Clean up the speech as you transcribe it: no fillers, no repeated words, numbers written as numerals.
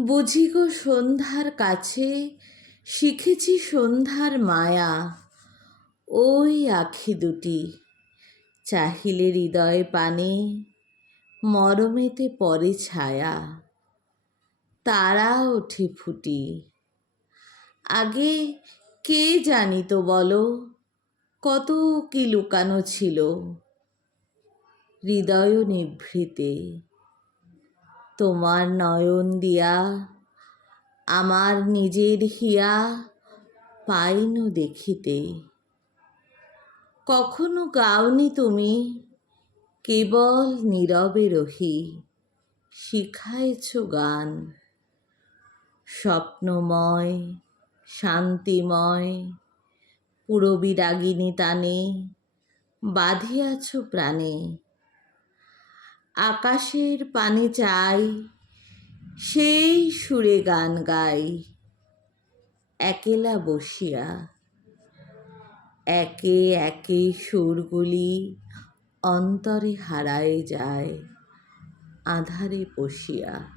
বুঝি গো সন্ধ্যার কাছে শিখেছি সন্ধ্যার মায়া। ওই আখি দুটি চাহিলে হৃদয় পানে, মরমেতে পরে ছায়া। তারা ওঠে ফুটি। আগে কে জানিত বলো, কত কি লুকানো ছিল হৃদয় নিভৃতে। তোমার নয়ন দিয়া আমার নিজের হিয়া পাইনু দেখিতে। কখনো গাওনি তুমি, কেবল নীরবে রহি শিখাইছ গান। স্বপ্নময় শান্তিময় পুরবিরাগিনী টানে বাঁধিয়াছ প্রাণে। আকাশের পানে চাই, সেই সুরে গান গাই একেলা বসিয়া। একে একে সুরগুলি অন্তরে হারায় যায় আঁধারে বসিয়া।